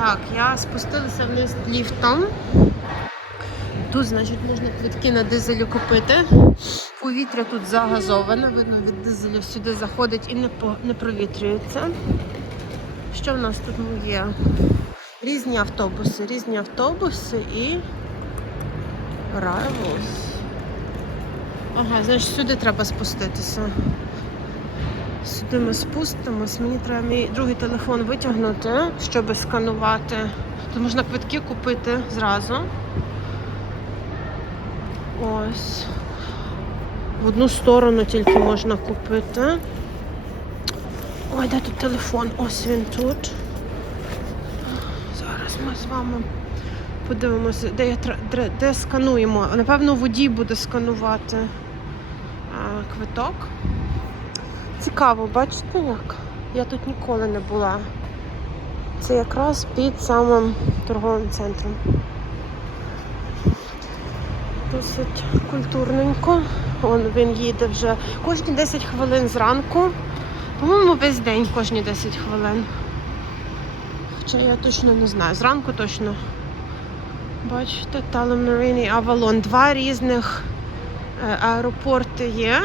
Так, я спустилася вниз ліфтом. Тут, значить, можна квитки на дизелю купити. Повітря тут загазоване, видно, від дизелю сюди заходить і не, по, не провітрюється. Що в нас тут є? Різні автобуси, різні автобуси і Rivals. Ага, значить сюди треба спуститися. Сюди ми спустимось. Мені треба мій другий телефон витягнути, щоб сканувати. Тут можна квитки купити зразу. Ось. В одну сторону тільки можна купити. Ой, де тут телефон? Ось він тут. Зараз ми з вами подивимося, де, я, де, де скануємо. Напевно, водій буде сканувати а, квиток. Цікаво, бачите як? Я тут ніколи не була. Це якраз під самим торговим центром. Досить культурненько. Вон він їде вже кожні 10 хвилин зранку. По-моєму, весь день кожні 10 хвилин. Хоча я точно не знаю. Зранку точно. Бачите, і Авалон. Два різних е, аеропорти є.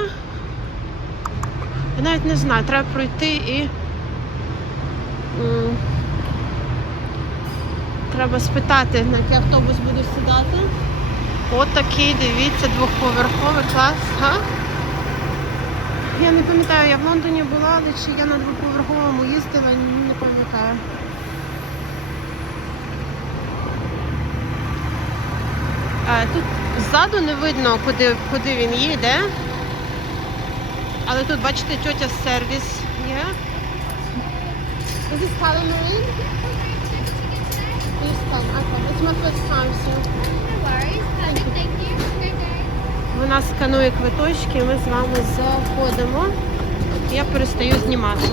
Я навіть не знаю, треба пройти і. Треба спитати, на який автобус буду сідати. От такий, дивіться, двохповерховий клас. Га? Я не пам'ятаю, я в Лондоні була, але чи я на двоповерховому їздила, не пам'ятаю. Е, Тут ззаду не видно, куди, куди він їде. Але тут, бачите, тьотя сервіс є. Is this Calamari? This time, okay. It's my first time, so. No worries. Perfect. Thank you. Good day. Вона сканує квиточки, ми з вами заходимо. Я перестаю знімати.